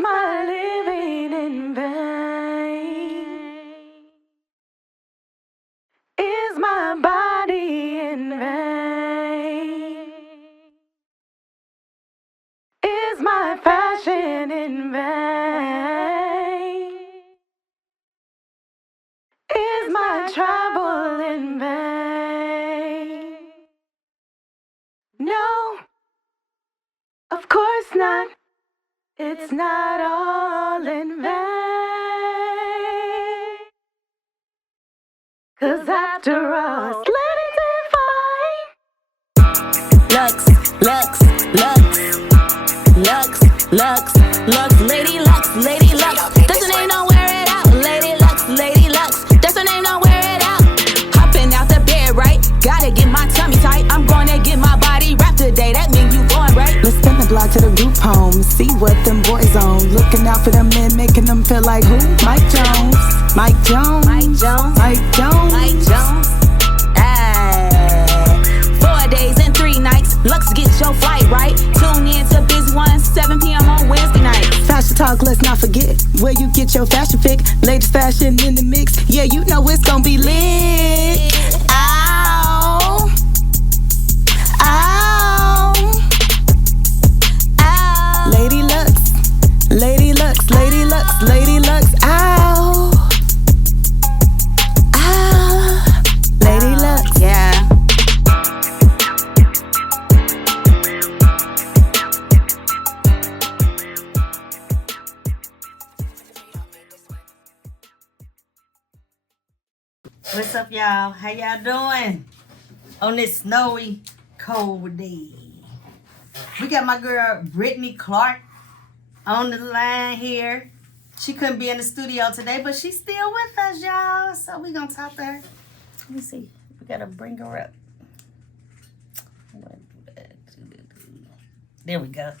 my living in vain? Is my body in vain? Is my fashion in vain? Is my travel in vain? No, of course not. It's not all in vain. 'Cause after all, let it define. Lux, Lux, Lux, Lux, Lux, Lux, Lady Lux, Lady Lux. That's her name, don't wear it out. Lady Lux, Lady Lux. That's her name, don't wear it out. Hopping out the bed, right? Gotta get my tummy tight. I'm gonna get my body wrapped today. That mean you going right. Let's spin the block to the group home. See what them boys on. Looking out for them men, making them feel like who? Mike Jones. Mike Jones. Mike Jones. Mike Jones. Mike Jones. 4 days and 3 nights. Lux, get your flight right. Tune in to Biz One, 7 p.m. on Wednesday night. Fashion talk, let's not forget where you get your fashion pick. Latest fashion in the mix. Yeah, you know it's gonna be lit. Ow. Ow. Ow. Lady Lux. Lady Lux. Lady Lux. Lady Lux. Ow. Ow. Lady Lux. Yeah. What's up, y'all? How y'all doing on this snowy, cold day? We got my girl Brittany Clark on the line here. She couldn't be in the studio today, but she's still with us, y'all. So we gonna talk to her. Let me see. We gotta bring her up. There we go.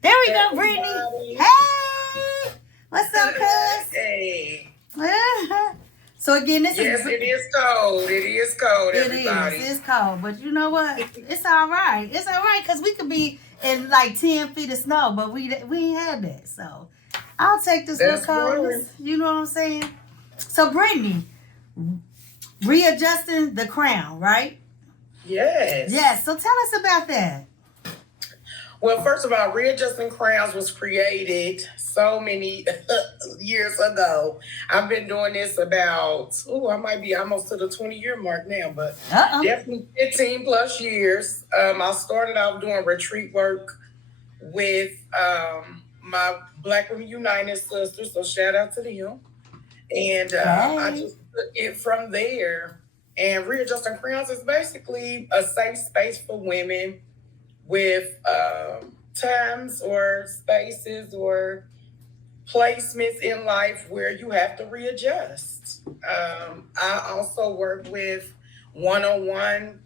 There we go, Brittany. Hey, what's up, cuz? Hey. So again, this Yes, is it is cold. It is cold, everybody. It's cold, but you know what? It's all right. It's all right because we could be in like 10 feet of snow, but we ain't had that. So I'll take this little That's coldness. You know what I'm saying? So Brittany, readjusting the crown, right? Yes. Yes. So tell us about that. Well, first of all, Readjusting Crowns was created so many years ago. I've been doing this about, I might be almost to the 20-year mark now, but definitely 15 plus years. I started out doing retreat work with my Black Women United sisters, so shout out to them. And I just took it from there. And Readjusting Crowns is basically a safe space for women with times or spaces or placements in life where you have to readjust. I also work with one-on-one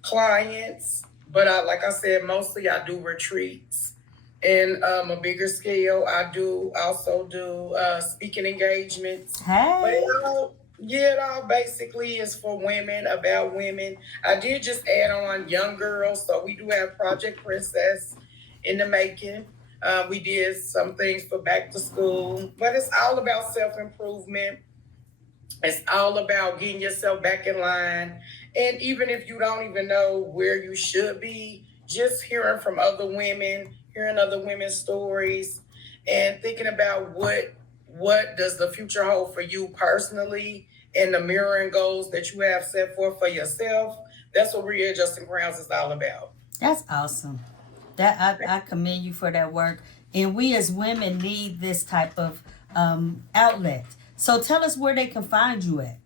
clients, but like I said, mostly I do retreats. And a bigger scale, I also do speaking engagements. But it all basically is for women, about women. I did just add on young girls, so we do have Project Princess in the making. We did some things for back to school, but it's all about self-improvement. It's all about getting yourself back in line. And even if you don't even know where you should be, just hearing from other women, hearing other women's stories, and thinking about what does the future hold for you personally, and the mirroring goals that you have set forth for yourself. That's what Readjusting Crowns is all about. That's awesome. I commend you for that work. And we as women need this type of outlet. So tell us where they can find you at.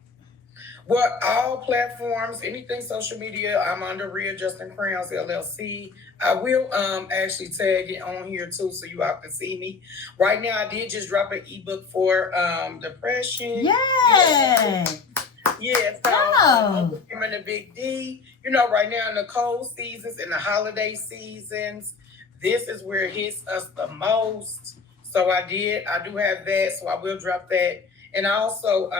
Well, all platforms, anything social media, I'm under Readjusting Crowns LLC. I will actually tag it on here too, so you all can see me. Right now, I did just drop an ebook for depression. Yeah. Yeah, so I'm in a big D. You know, right now in the cold seasons, in the holiday seasons, this is where it hits us the most. So I do have that, so I will drop that. And also,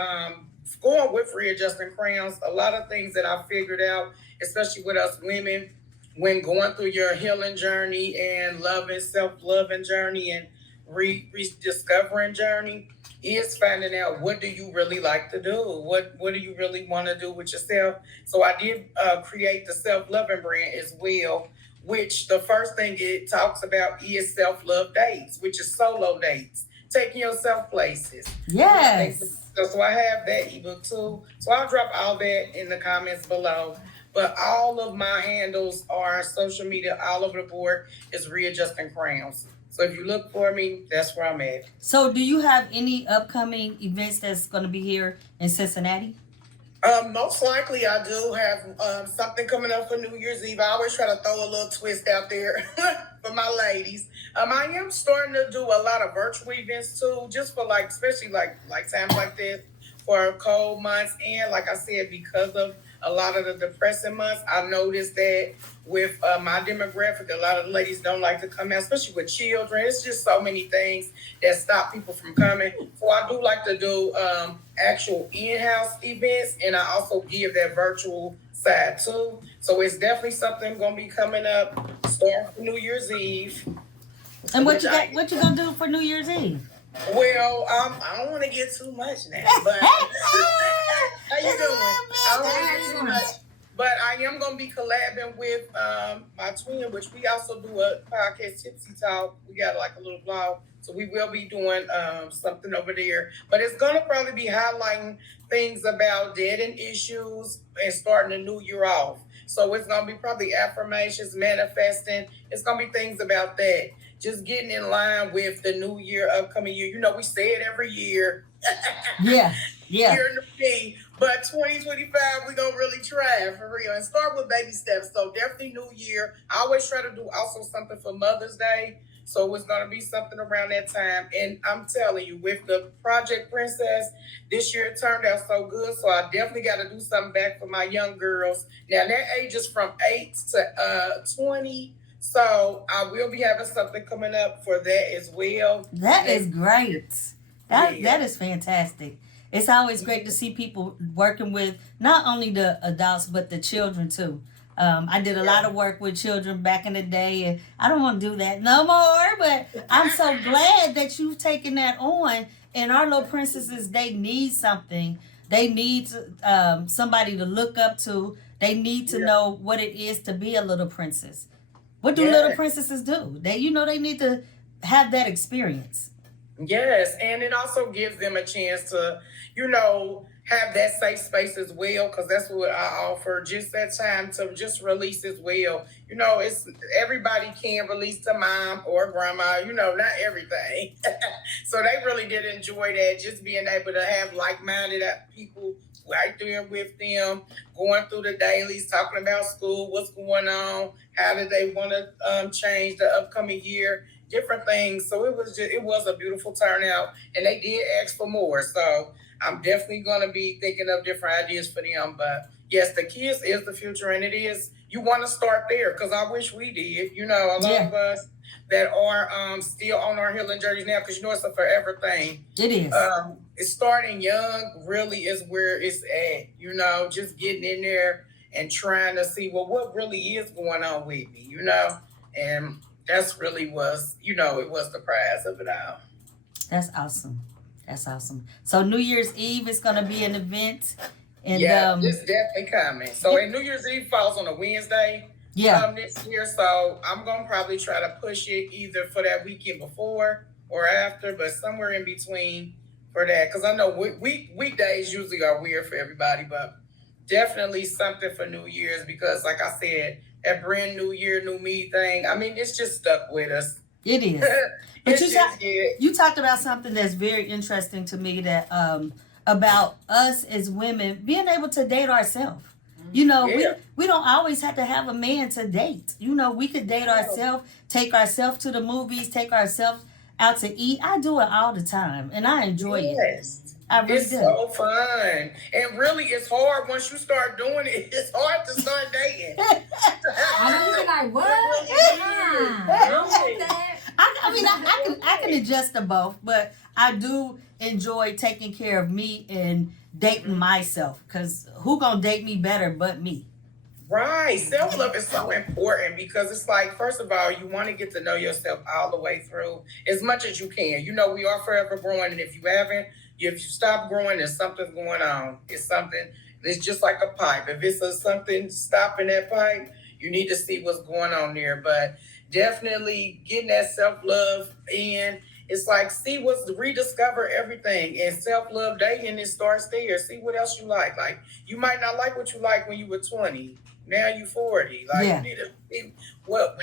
going with Readjusting Crowns, a lot of things that I figured out, especially with us women, when going through your healing journey and self-loving journey and rediscovering journey is finding out what do you really like to do, what do you really want to do with yourself. So I did create the self-loving brand as well, which the first thing it talks about is self-love dates, which is solo dates, taking yourself places. Yes. So I have that ebook too. So I'll drop all that in the comments below. But all of my handles are social media all over the board is Readjusting Crowns. So if you look for me, that's where I'm at. So do you have any upcoming events that's going to be here in Cincinnati? Most likely I do have something coming up for New Year's Eve. I always try to throw a little twist out there for my ladies. I am starting to do a lot of virtual events too, just for like, especially like times like this for cold months. And like I said, because of a lot of the depressing months, I noticed that with my demographic, a lot of ladies don't like to come out, especially with children. It's just so many things that stop people from coming. So I do like to do actual in-house events, and I also give that virtual side too. So it's definitely something going to be coming up starting for New Year's Eve. And what you gonna do for New Year's Eve? Well, I don't want to get too much now, but how you doing? I don't want to get too much, but I am going to be collabing with my twin, which we also do a podcast, Tipsy Talk. We got like a little blog, so we will be doing something over there. But it's going to probably be highlighting things about dead end issues and starting the new year off. So it's going to be probably affirmations, manifesting. It's going to be things about that. Just getting in line with the new year, upcoming year. You know, we say it every year. Yeah. Year in the day. But 2025, we're going to really try for real. And start with baby steps. So definitely new year. I always try to do also something for Mother's Day. So it's going to be something around that time. And I'm telling you, with the Project Princess, this year it turned out so good. So I definitely got to do something back for my young girls. Now, their age is from 8 to 20. So I will be having something coming up for that as well. That is great. That is fantastic. It's always great to see people working with not only the adults but the children too. I did a lot of work with children back in the day, and I don't want to do that no more. But I'm so glad that you've taken that on. And our little princesses, they need something. They need somebody to look up to. They need to know what it is to be a little princess. What do little princesses do? They need to have that experience. Yes, and it also gives them a chance to, have that safe space as well, because that's what I offer, just that time to just release as well. It's everybody can release to mom or grandma, not everything. So they really did enjoy that, just being able to have like-minded people right there with them, going through the dailies, talking about school, what's going on, how did they want to change the upcoming year, different things. So it was a beautiful turnout, and they did ask for more. So I'm definitely going to be thinking of different ideas for them. But yes, the kids is the future, and it is, you want to start there, because I wish we did. A lot of us that are still on our healing journeys now, because it's a forever thing. It is. It's starting young really is where it's at, just getting in there and trying to see, well, what really is going on with me, and that's really was, it was the prize of it all. That's awesome. So New Year's Eve is going to be an event. And it's definitely coming. So and New Year's Eve falls on a Wednesday. This year, so I'm gonna probably try to push it either for that weekend before or after, but somewhere in between for that, because I know weekdays usually are weird for everybody, but definitely something for New Year's, because like I said, that brand new year, new me thing, I mean, it's just stuck with us. It is. But you talked about something that's very interesting to me, that about us as women being able to date ourselves. We don't always have to have a man to date. We could date ourselves, take ourselves to the movies, take ourselves out to eat. I do it all the time, and I enjoy it. I really it's do. So fun. And really, it's hard once you start doing it. It's hard to start dating. I know you're like, what? I can adjust to both, but I do enjoy taking care of me and dating myself, because who gonna date me better but me? Right. Self love is so important because it's like, first of all, you want to get to know yourself all the way through as much as you can. You know, we are forever growing. And if you haven't, if you stop growing, there's something going on. It's something, it's just like a pipe. If it's something stopping that pipe, you need to see what's going on there. But definitely getting that self love in. It's like, see what's rediscover everything. And self love dating, it starts there. See what else you like. Like, you might not like what you like when you were 20. Now you 40. Like, Yeah. you need to see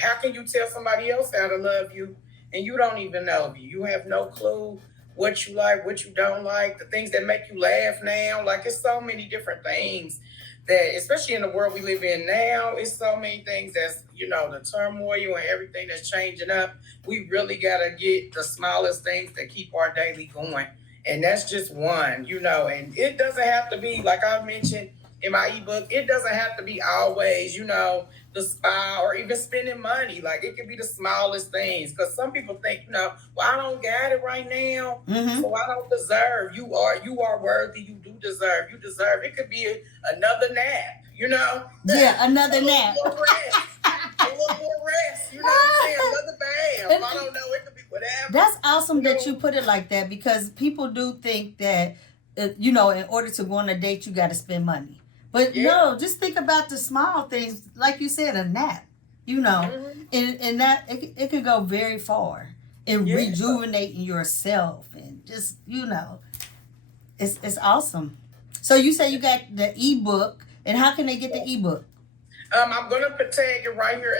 how can you tell somebody else how to love you and you don't even know you? You have no clue what you like, what you don't like, the things that make you laugh now. Like, it's so many different things that, especially in the world we live in now, it's so many things that's, you know, the turmoil and everything that's changing up. We really gotta get the smallest things that keep our daily going. And that's just one, you know, and it doesn't have to be, like I mentioned in my ebook, it doesn't have to be always, you know, the spa or even spending money. Like, it could be the smallest things. Because some people think, you know, well, I don't got it right now, so I don't deserve. You are worthy. You do deserve. You deserve. It could be another nap, you know? Yeah, another nap. A little more rest. You know what I'm saying? Another bath. I don't know. It could be whatever. That's awesome that you put it like that, because people do think that, you know, in order to go on a date, you got to spend money. But no, just think about the small things. Like you said, a nap, you know, and that it could go very far in rejuvenating yourself and just, you know, it's awesome. So you say you got the ebook, and how can they get the ebook? I'm gonna tag it right here,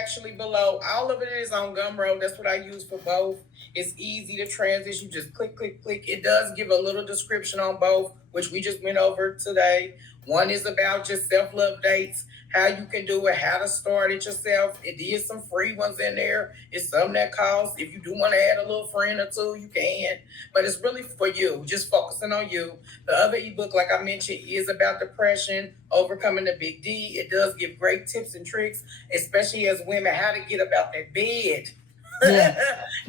actually below. All of it is on Gumroad. That's what I use for both. It's easy to transition. You just click, click, click. It does give a little description on both, which we just went over today. One is about just self-love dates, how you can do it, how to start it yourself. It is some free ones in there. It's some that cost. If you do want to add a little friend or two, you can. But it's really for you, just focusing on you. The other ebook, like I mentioned, is about depression, overcoming the big D. It does give great tips and tricks, especially as women, how to get up out that bed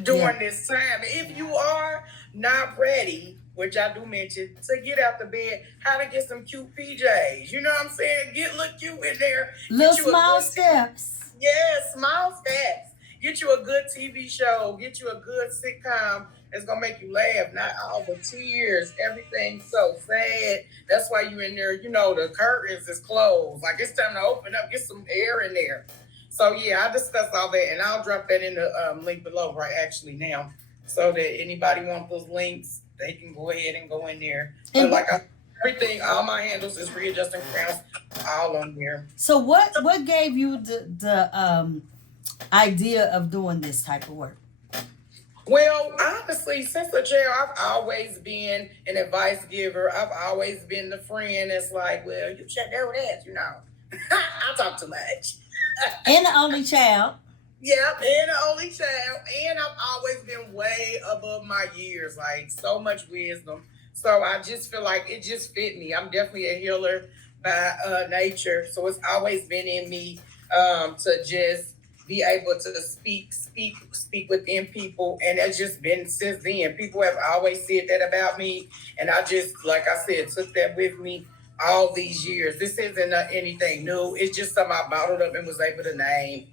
during this time. If you are not ready, which I do mention, to get out the bed, how to get some cute PJs. You know what I'm saying? Look cute in there. Little small steps. Yeah, small steps. Get you a good TV show. Get you a good sitcom that's going to make you laugh. Not all the tears. Everything's so sad. That's why you in there, you know, the curtains is closed. Like, it's time to open up, get some air in there. So, yeah, I discussed all that, and I'll drop that in the link below right actually now, so that anybody want those links, they can go ahead and go in there. But like everything, all my handles is Readjusting Crowns, all on there. So what gave you the idea of doing this type of work? Well, honestly, since the jail, I've always been an advice giver. I've always been the friend that's like, well, you check out that, you know. I talk too much. And the only child. Yep, and the only child. And I've always been way above my years, like so much wisdom. So I just feel like it just fit me. I'm definitely a healer by nature. So it's always been in me to just be able to speak within people. And it's just been since then. People have always said that about me. And I just, like I said, took that with me all these years. This isn't anything new. It's just something I bottled up and was able to name.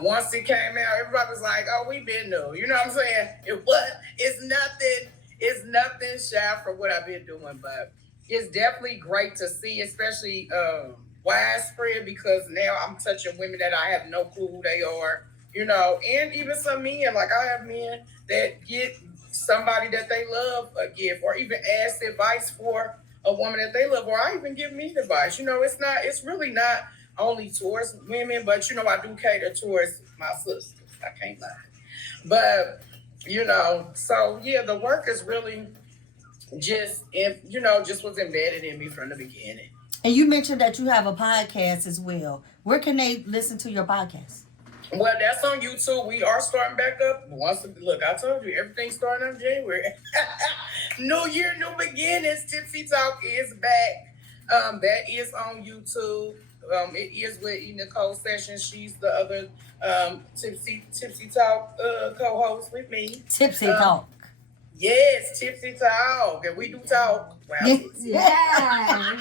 Once it came out, everybody was like, oh, we been new. You know what I'm saying? It's nothing shy from what I've been doing, but it's definitely great to see, especially widespread, because now I'm touching women that I have no clue who they are, you know, and even some men. Like, I have men that get somebody that they love a gift, or even ask advice for a woman that they love, or I even give me advice. You know, it's really not only towards women, but, you know, I do cater towards my sisters. I can't lie. But, you know, so yeah, the work is really just was embedded in me from the beginning. And you mentioned that you have a podcast as well. Where can they listen to your podcast? Well, that's on YouTube. We are starting back up. Look, I told you, everything's starting on January. New year, new beginnings. Tipsy Talk is back. That is on YouTube. It is with Nicole Sessions. She's the other Tipsy Talk co-host with me. Tipsy Talk. Yes, tipsy talk, and we do talk. Wow, tipsy. Yeah.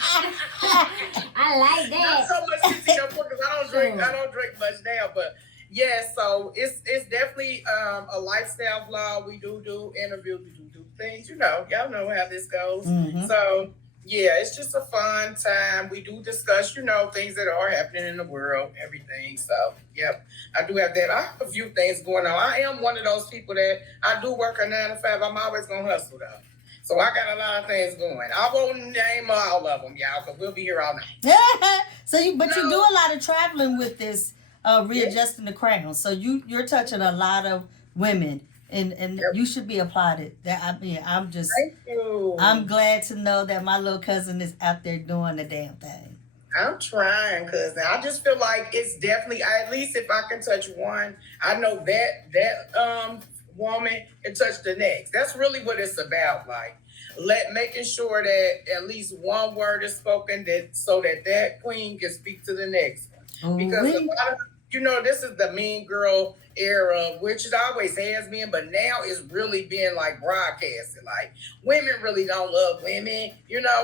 I like Not that. so much tipsy no more because I don't drink. I don't drink much now, but yeah. So it's definitely a lifestyle vlog. We do interviews. We do things. Y'all know how this goes. So yeah, it's just a fun time. We do discuss, things that are happening in the world, everything. So yep, I do have that. I have a few things going on. I am one of those people that I do work a 9 to 5. I'm always gonna hustle though. So I got a lot of things going. I won't name all of them, y'all, because we'll be here all night. So you do a lot of traveling with this readjusting the crown. So you're touching a lot of women, and you should be applauded. I'm just Thank you. I'm glad to know that my little cousin is out there doing the damn thing. I'm trying, cousin. I just feel like it's definitely, at least if I can touch one, I know that woman can touch the next. That's really what it's about. Like, making sure that at least one word is spoken, so that queen can speak to the next one. Because a lot of, this is the mean girl era, which it always has been, but now it's really been like broadcasted. Like, women really don't love women,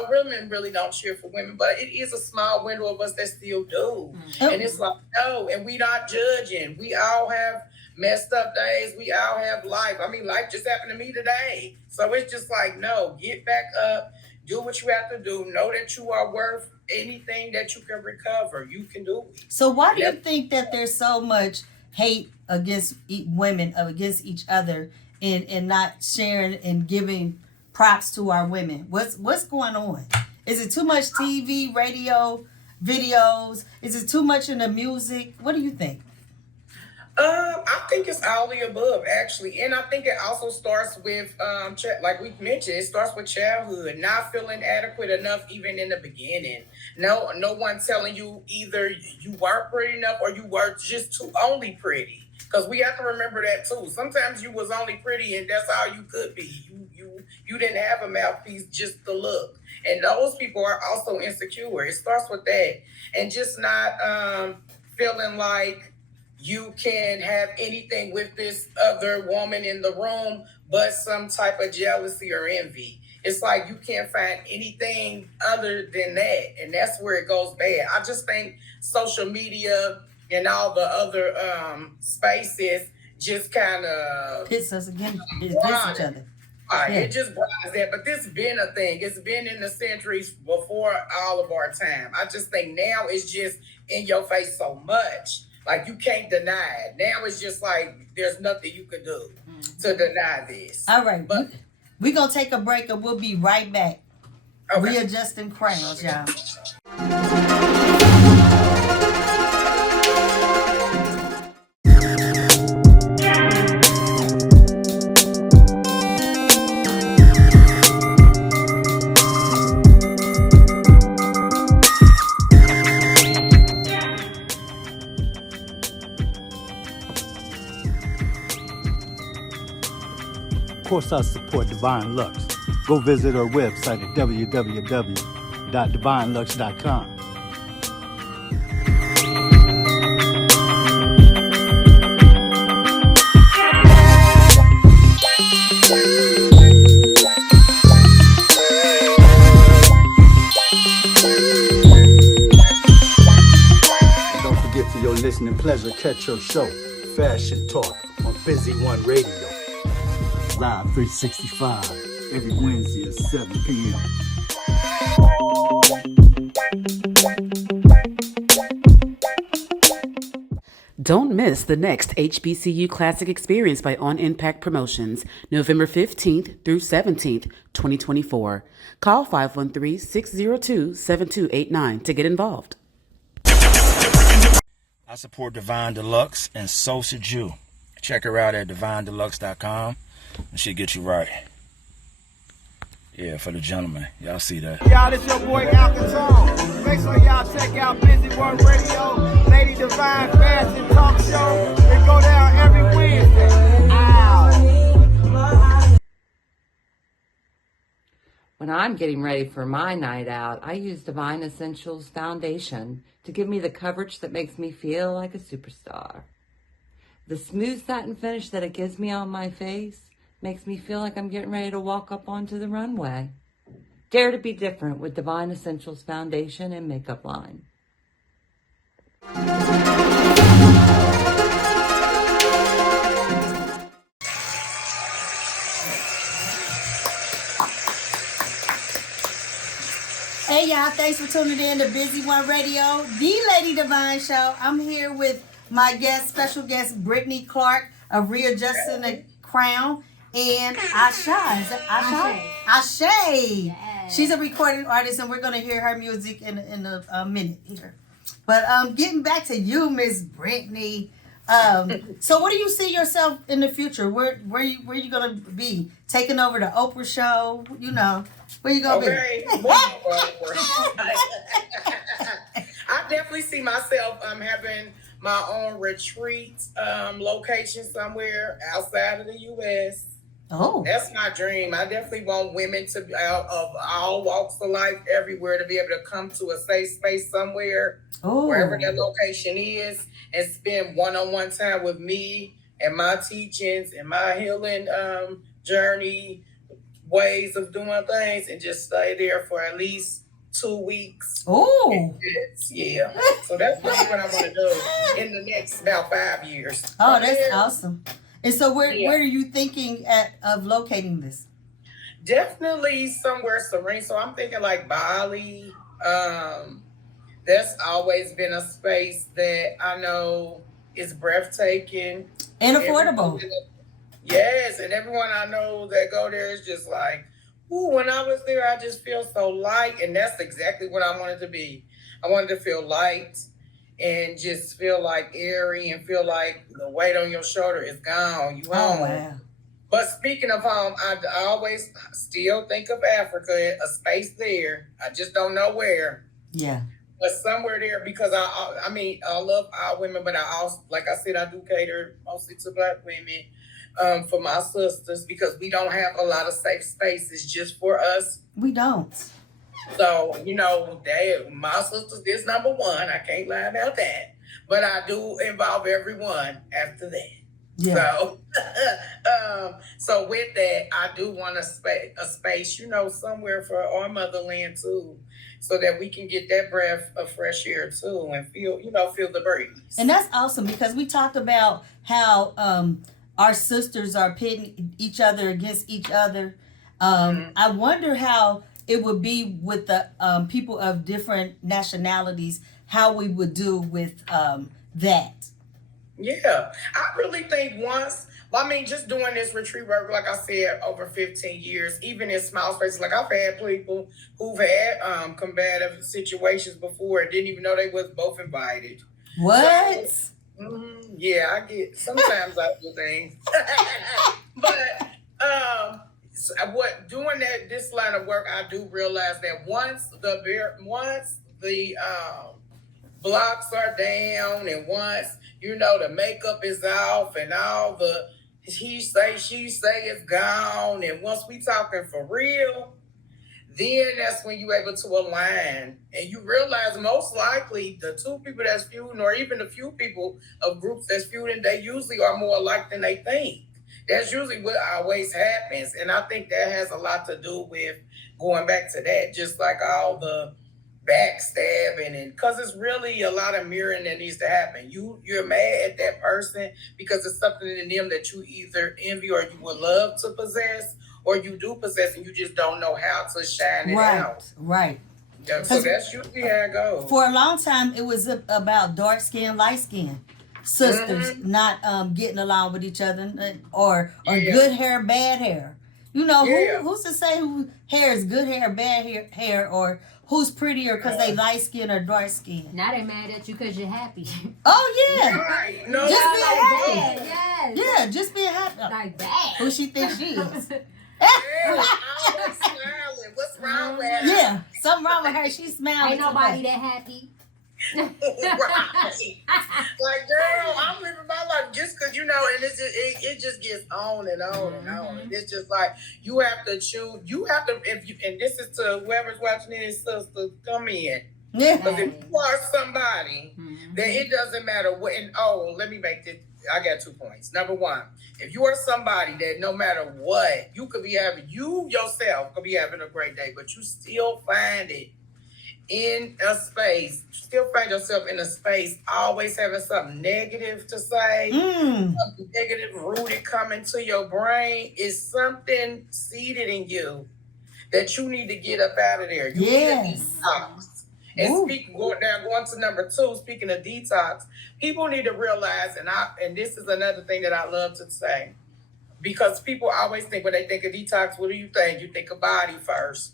women really don't cheer for women, but it is a small window of us that still do. And it's like, no, and we not judging. We all have messed up days. We all have life. I mean, life just happened to me today. So it's just like, no, get back up, do what you have to do, know that you are worth anything that you can recover. You can do it. So why do you think that there's so much hate against women, against each other, and not sharing and giving props to our women? What's going on? Is it too much TV, radio, videos? Is it too much in the music? What do you think? I think it's all the above, actually. And I think it also starts with, like we mentioned, it starts with childhood, not feeling adequate enough even in the beginning. No one telling you either you weren't pretty enough or you were just too only pretty. Because we have to remember that too. Sometimes you was only pretty and that's all you could be. You didn't have a mouthpiece, just the look. And those people are also insecure. It starts with that. And just not feeling like you can have anything with this other woman in the room but some type of jealousy or envy. It's like you can't find anything other than that, and that's where it goes bad. I just think social media and all the other spaces just kind of pits us against each other. It just blinds that, but this been a thing. It's been in the centuries before all of our time. I just think now it's just in your face so much. Like, you can't deny it. Now it's just like there's nothing you can do to deny this. All right. But we're going to take a break and we'll be right back. Okay. Readjusting crowns, y'all. Of course, I support Devine Lux. Go visit her website at www.divinelux.com. And don't forget, for your listening pleasure, catch your show, Fashion Talk, on Busy One Radio. Live 365 every Wednesday at 7 p.m. Don't miss the next HBCU Classic Experience by On Impact Promotions, November 15th through 17th, 2024. Call 513-602-7289 to get involved. I support Divine Deluxe, and so should you. Check her out at divinedeluxe.com. And she get you right. Yeah, for the gentleman. Y'all see that. Y'all, this your boy Alcatraz. Make sure y'all check out Busy One Radio, Lady Divine Fashion Talk Show. It go down every Wednesday. Ow. When I'm getting ready for my night out, I use Divine Essentials Foundation to give me the coverage that makes me feel like a superstar. The smooth satin finish that it gives me on my face makes me feel like I'm getting ready to walk up onto the runway. Dare to be different with Devine Essentials Foundation and Makeup Line. Hey y'all, thanks for tuning in to Busy One Radio, the Lady Devine Show. I'm here with my special guest, Brittany Clark of Readjusting the Crown, and Asha. Is that Asha? Asha. Yes. She's a recording artist, and we're going to hear her music in a minute here. But getting back to you, Miss Brittany. So what do you see yourself in the future? Where you gonna be? Taking over the Oprah show? You know, where you gonna Okay. be? I definitely see myself having my own retreat location somewhere outside of the U.S. Oh, That's my dream. I definitely want women to be out of all walks of life, everywhere, to be able to come to a safe space somewhere, wherever that location is, and spend one-on-one time with me and my teachings and my healing journey, ways of doing things, and just stay there for at least 2 weeks. Oh, yeah. So that's really what I want to do in the next about 5 years. Oh, that's awesome. And so where are you thinking of locating this? Definitely somewhere serene. So I'm thinking like Bali. That's always been a space that I know is breathtaking. And affordable. Yes, and everyone I know that go there is just like, ooh, when I was there, I just feel so light. And that's exactly what I wanted to be. I wanted to feel light and just feel like airy and feel like the weight on your shoulder is gone. You home. Oh, wow. But speaking of home, I always still think of Africa, a space there. I just don't know where. Yeah. But somewhere there, because I mean, I love all women, but I also, like I said, I do cater mostly to Black women for my sisters, because we don't have a lot of safe spaces just for us. We don't. So, you know, my sisters is number one. I can't lie about that. But I do involve everyone after that. Yeah. So with that, I do want a space, you know, somewhere for our motherland too, so that we can get that breath of fresh air too and feel the breeze. And that's awesome, because we talked about how our sisters are pitting each other against each other. I wonder how it would be with the people of different nationalities, how we would do with that. Yeah, I really think just doing this retreat work, like I said, over 15 years, even in small spaces, like I've had people who've had combative situations before and didn't even know they was both invited. What? So, yeah, sometimes I do things. But doing this line of work, I do realize that once the blocks are down, and once the makeup is off and all the he say she say is gone, and once we talking for real, then that's when you're able to align, and you realize most likely the two people that's feuding, or even the few people of groups that's feuding, they usually are more alike than they think. That's usually what always happens, and I think that has a lot to do with going back to that, just like all the backstabbing, and because it's really a lot of mirroring that needs to happen. You're mad at that person because it's something in them that you either envy or you would love to possess, or you do possess and you just don't know how to shine it out. Right. Yeah, so that's usually how it goes. For a long time, it was about dark skin, light skin sisters not getting along with each other, or good hair, bad hair. Who's to say who hair is good hair, bad hair, or who's prettier because they light skin or dark skin? Now they mad at you because you're happy. Oh yeah, right. No, just like being happy. that. Yes. Yeah, just being happy. Like that. Who she thinks she is? always smiling. What's wrong with her? Yeah, something wrong with her. She's smiling. Ain't nobody that happy. Right. Like, girl, I'm living my life just because, and it just gets on and on and on. And it's just like, you have to choose. You have to, and this is to whoever's watching this, sister, come in. Yeah. Because if you are somebody, then it doesn't matter what. And let me make this I got 2 points. Number one, if you are somebody that no matter what, you yourself could be having a great day, but you still find it in a space, still find yourself in a space always having something negative to say, something negative rooted coming to your brain, is something seated in you that you need to get up out of there. You need to detox. And going to number 2, speaking of detox, people need to realize, and this is another thing that I love to say, because people always think when they think of detox, what do you think? You think of body first.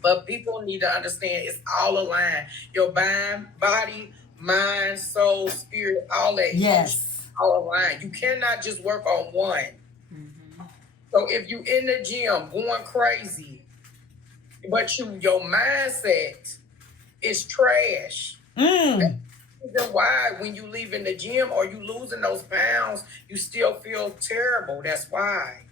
But people need to understand it's all aligned. Your body, mind, soul, spirit, all that. Yes. All aligned. You cannot just work on one. So if you in the gym going crazy, but your mindset is trash. That's the reason why when you leave in the gym or you losing those pounds, you still feel terrible. That's why.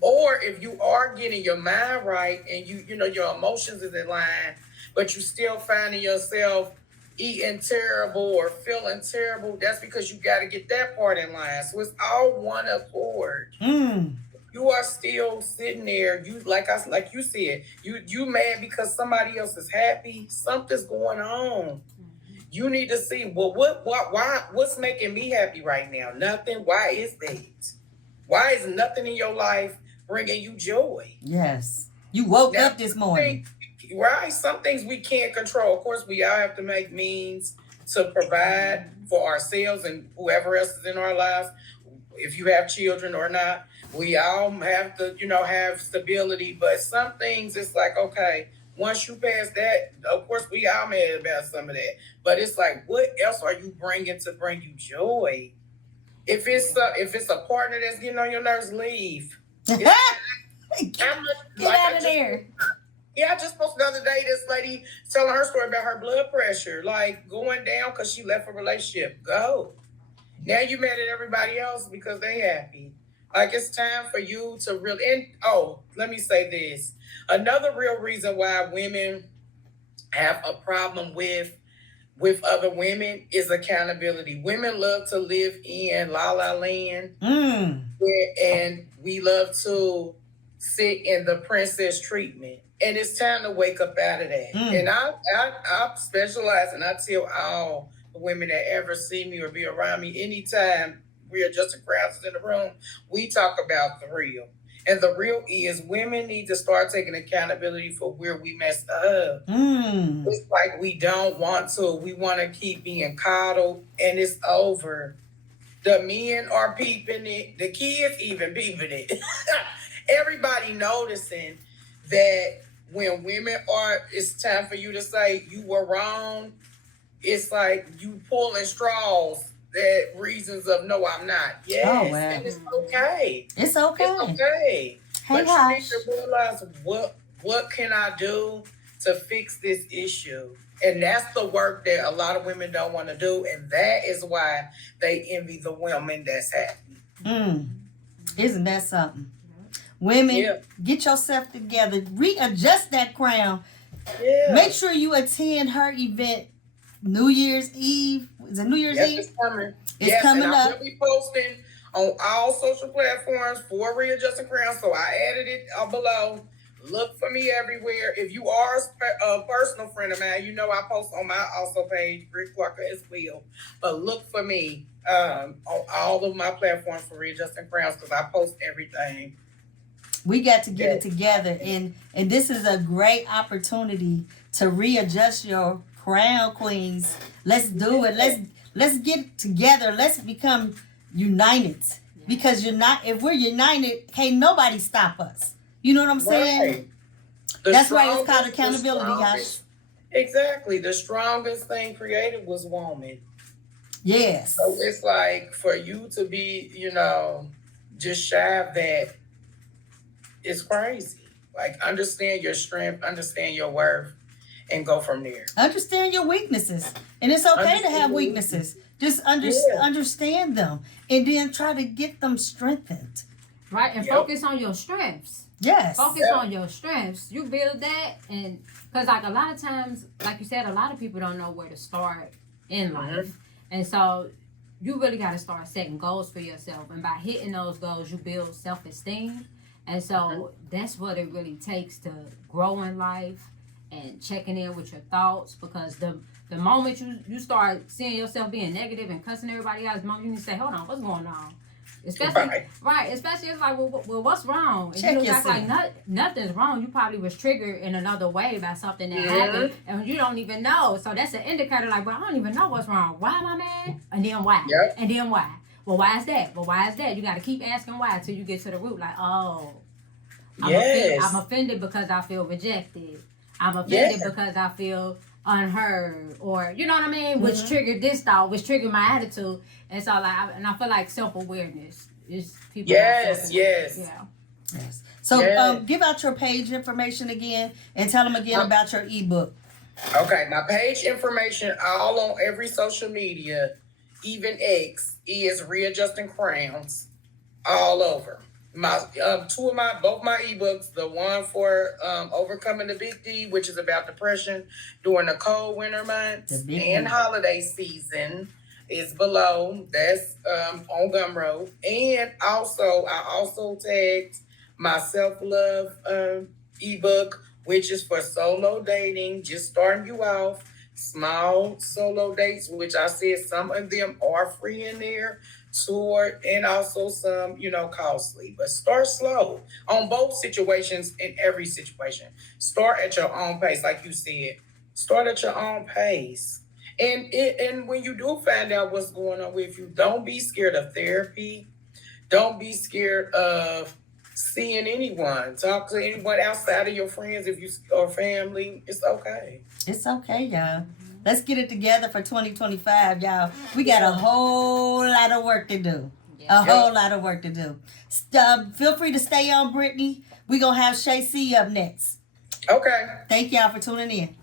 Or if you are getting your mind right and you know your emotions is in line, but you still finding yourself eating terrible or feeling terrible, that's because you got to get that part in line. So it's all one accord. You are still sitting there. You like you said, you mad because somebody else is happy. Something's going on. You need to see, well, what's making me happy right now? Nothing. Why is that? Why is nothing in your life bringing you joy? Yes. You woke up this morning. Right. Some things we can't control. Of course, we all have to make means to provide for ourselves and whoever else is in our lives. If you have children or not, we all have to, have stability. But some things, it's like, okay, once you pass that, of course, we all mad about some of that. But it's like, what else are you bringing to bring you joy? If it's a partner that's getting on your nerves, leave. Get out of there. Yeah, I just posted the other day, this lady telling her story about her blood pressure, like going down because she left a relationship. Go. Now you mad at everybody else because they happy. Like, it's time for you to really, and let me say this. Another real reason why women have a problem with other women is accountability. Women love to live in la la land, and we love to sit in the princess treatment. And it's time to wake up out of that. And I specialize, and I tell all the women that ever see me or be around me, anytime we are just crowds in the room, we talk about the real. And the real is women need to start taking accountability for where we messed up. It's like we don't want to. We want to keep being coddled, and it's over. The men are peeping it. The kids even peeping it. Everybody noticing that when women it's time for you to say you were wrong. It's like you pulling straws. That reasons of no, I'm not. Yes, and it's okay. It's okay. It's okay. Hey, but you need to realize what can I do to fix this issue, and that's the work that a lot of women don't want to do, and that is why they envy the women that's happy. Isn't that something? Women, get yourself together. Readjust that crown. Yeah. Make sure you attend her event. New Year's Eve. Is it New Year's Eve? It's coming. It's coming up. I will be posting on all social platforms for Readjusting Crown. So I added it below. Look for me everywhere. If you are a personal friend of mine, I post on my also page, Rick Clarker as well. But look for me on all of my platforms for Readjusting Crowns because I post everything. We got to get it together, and this is a great opportunity to readjust your crown, queens. Let's do it. Let's get together. Let's become united. Because if we're united, can't nobody stop us. You know what I'm saying? Right. That's why it's called accountability, guys. Exactly. The strongest thing created was woman. Yes. So it's like for you to be, just shy of that, it's crazy. Like, understand your strength, understand your worth, and go from there. Understand your weaknesses. And it's okay to have weaknesses. Just understand them and then try to get them strengthened. Right, and focus on your strengths. Yes. Focus on your strengths. You build that, and because like a lot of times, like you said, a lot of people don't know where to start in life. And so you really got to start setting goals for yourself, and by hitting those goals, you build self-esteem. And so that's what it really takes to grow in life and checking in with your thoughts, because the moment you start seeing yourself being negative and cussing everybody out, the moment you need to say, hold on, what's going on? Especially especially it's like, well, what's wrong? And Check you look yourself. like nothing's wrong. You probably was triggered in another way by something that happened, and you don't even know. So that's an indicator, like, well, I don't even know what's wrong. Why am I mad? And then why? Yep. And then why? Well, why is that? Well, why is that? You got to keep asking why until you get to the root. Like, oh, I'm offended because I feel rejected. I'm offended because I feel unheard, or you know what I mean, which triggered this thought, which triggered my attitude. And so, like, I feel like self-awareness is people. Yes. Yeah. Yes. So, give out your page information again, and tell them again about your ebook. Okay, my page information all on every social media, even X, is Readjusting Crowns, all over. My both my ebooks, the one for overcoming the big D, which is about depression during the cold winter months and holiday season, is below. That's on Gumroad. And also I also tagged my self-love ebook, which is for solo dating, just starting you off, small solo dates, which I said some of them are free in there, and also some, costly. But start slow on both situations, in every situation. Start at your own pace, like you said. Start at your own pace. And when you do find out what's going on with you, don't be scared of therapy. Don't be scared of seeing anyone. Talk to anyone outside of your friends or family. It's okay. It's okay, y'all. Let's get it together for 2025, y'all. We got a whole lot of work to do. Whole lot of work to do. Feel free to stay on, Brittany. We're going to have Shay C up next. Okay. Thank y'all for tuning in.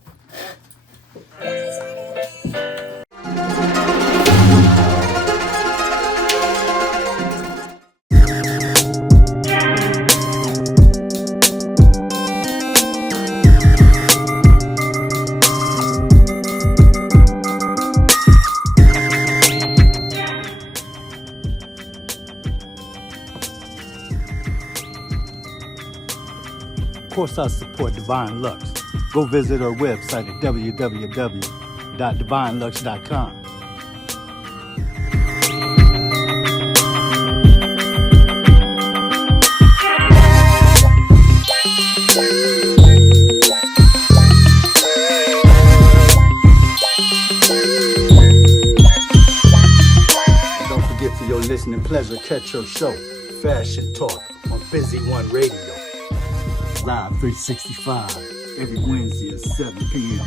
Of course, I support Devine Lux. Go visit her website at www.divinelux.com. Don't forget, for your listening pleasure, catch your show, Fashion Talk, on Busy One Radio. Live 365, every Wednesday at 7 p.m.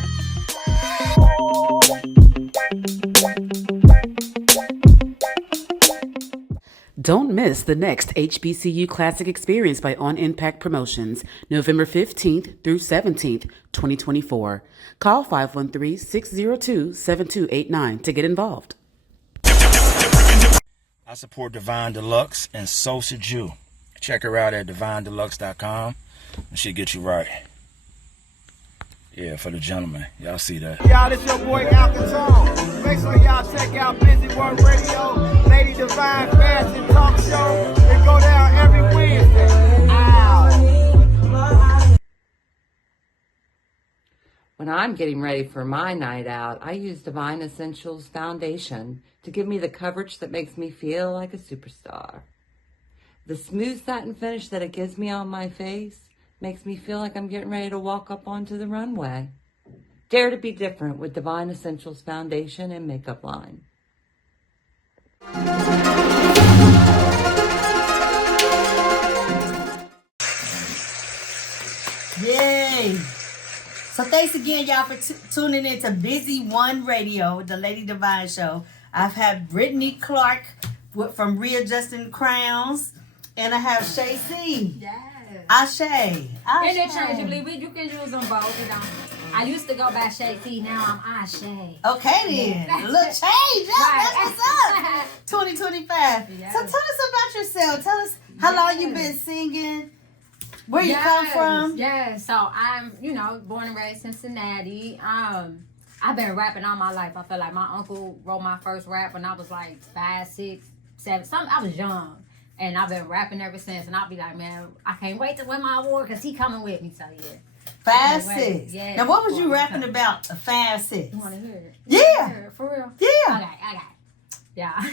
Don't miss the next HBCU Classic Experience by On Impact Promotions, November 15th through 17th, 2024. Call 513-602-7289 to get involved. I support Devine Deluxe, and so should you. Check her out at divinedeluxe.com, and she'll get you right. Yeah, for the gentlemen. Y'all see that. Y'all, this your boy Alcatraz. Make sure y'all check out Busy One Radio, Lady Devine Fashion Talk Show. It go down every Wednesday. Ow. When I'm getting ready for my night out, I use Devine Essentials Foundation to give me the coverage that makes me feel like a superstar. The smooth satin finish that it gives me on my face makes me feel like I'm getting ready to walk up onto the runway. Dare to be different with Devine Essentials Foundation and Makeup Line. Yay! So thanks again, y'all, for tuning in to Busy One Radio, the Lady Devine Show. I've had Brittany Clark from Readjusting Crowns, and I have Shay C. Yes. Ashe. Interchangeably, you can use them both. You know, I used to go by Shay C. Now I'm Ashe. Okay then, a little change. That's what's up. 2025. Yes. So tell us about yourself. Tell us how long you been singing. Where you come from? Yeah, so I'm, born and raised in Cincinnati. I've been rapping all my life. I feel like my uncle wrote my first rap when I was like 5, 6, 7, something. I was young. And I've been rapping ever since. And I'll be like, man, I can't wait to win my award because he coming with me. So, yeah. 5, 6. Yeah. Now, what was you rapping about at 5, 6? You want to hear it? Yeah. Hear it, for real? Yeah. I got it. Yeah.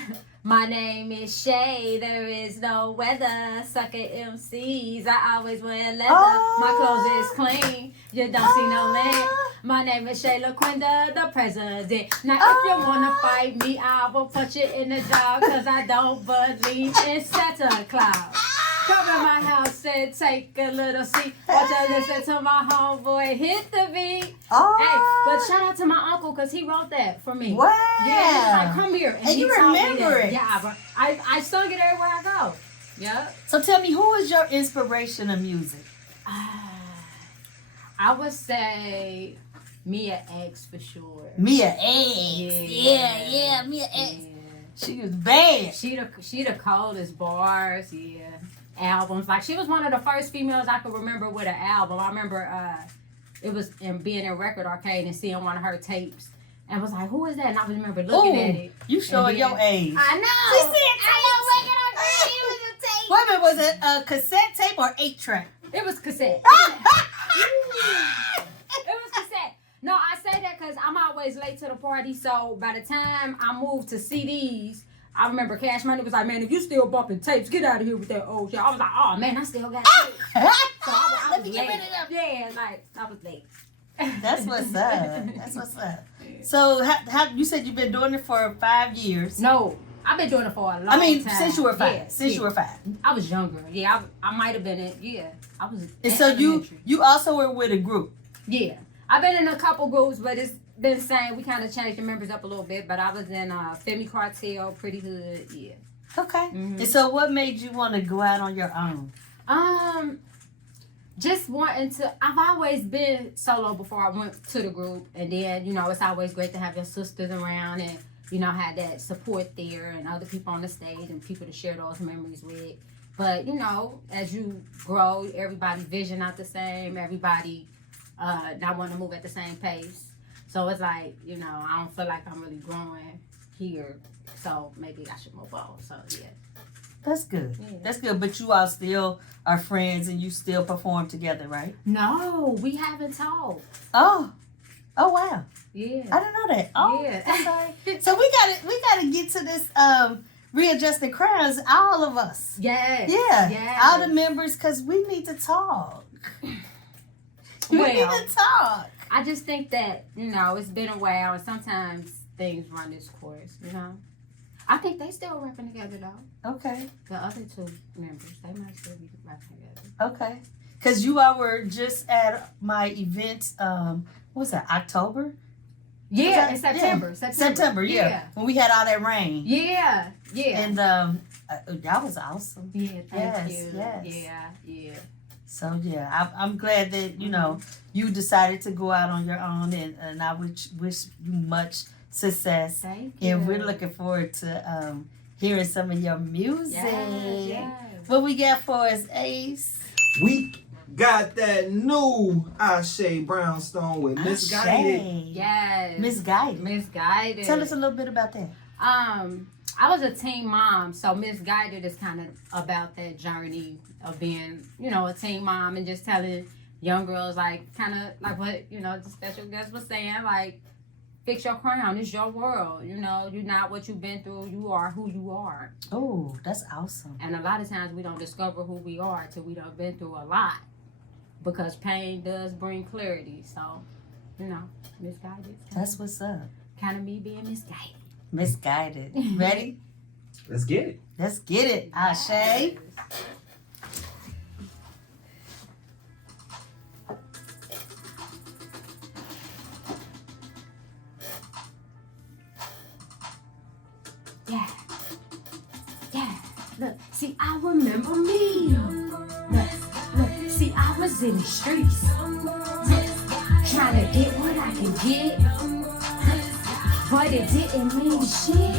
My name is Shay. There is no weather. Sucker MCs. I always wear leather. My clothes is clean. You don't see no lint. My name is Shay LaQuinda, the president. Now, if you want to fight me, I will punch you in the jaw because I don't believe in Santa Claus. Come in my house and take a little seat. Watch you listen to my homeboy hit the beat. Hey, but shout out to my uncle because he wrote that for me. Wow. Yeah, he was like, come here. And you remember it. Yeah, but I sung it everywhere I go. Yeah. So tell me, who is your inspiration of music? I would say Mia X for sure. Mia X. Yeah, Mia X. Yeah. She was bad. She the coldest bars, yeah. Albums. Like, she was one of the first females I could remember with an album. I remember it was being in Record Arcade and seeing one of her tapes. And was like, who is that? And I remember looking at it. You showing your age. I know. She said tape. Wait a minute, was it a cassette tape or 8-track? It was cassette. It was cassette. No, I say that because I'm always late to the party. So by the time I moved to CDs, I remember Cash Money was like, man, if you still bumping tapes, get out of here with that old shit. I was like, oh, man, I still got tapes. So I was late. Yeah, like, I was late. That's what's up. That's what's up. So, how you said you've been doing it for 5 years? No, I've been doing it for a long time. Since you were 5. Yeah, since you were 5. I was younger. Yeah, I might have been in. Yeah, I was. And so you also were with a group. Yeah, I've been in a couple groups, but it's been the same. We kind of changed the members up a little bit, but I was in Femi Cartel, Pretty Hood. Yeah. Okay. Mm-hmm. And so, what made you want to go out on your own? Just wanting to. I've always been solo before I went to the group, and then it's always great to have your sisters around and have that support there and other people on the stage and people to share those memories with. But as you grow, everybody's vision not the same. Everybody not want to move at the same pace. So it's like I don't feel like I'm really growing here. So maybe I should move on. So yeah. That's good. Yeah. That's good. But you all still are friends and you still perform together, right? No, we haven't talked. Oh wow. Yeah. I didn't know that. Oh, yeah. I'm sorry. So we gotta get to this readjusting crowns, all of us. Yes. Yeah. Yes. All the members, because we need to talk. We need to talk. I just think that, it's been a while and sometimes things run this course, I think they still rapping together though. Okay. The other 2 members, they might still be rapping together. Okay. Because you all were just at my event, what was that, October? Yeah, in September. Yeah. September, yeah. When we had all that rain. Yeah, yeah. And that was awesome. Yeah, thank you. Yes. Yeah. So, yeah, I'm glad that, you decided to go out on your own, and I wish you much success. Thank you. And we're looking forward to hearing some of your music. Yes. What we got for us, Ace? We got that new Ashe Brownstone with Misguided. Yes. Misguided. Tell us a little bit about that. I was a teen mom, so Misguided is kind of about that journey of being, a teen mom and just telling young girls, like, kind of like what, the special guest was saying, like, fix your crown. It's your world. You're not what you've been through. You are who you are. Oh, that's awesome. And a lot of times we don't discover who we are till we done been through a lot. Because pain does bring clarity. So, misguided. That's what's up. Kind of me being misguided. Misguided. Ready? Let's get it. Let's get it, Ashe. Yeah. Look, see, I remember me. Look, see, I was in the streets. Trying to get what I can get. But it didn't mean shit.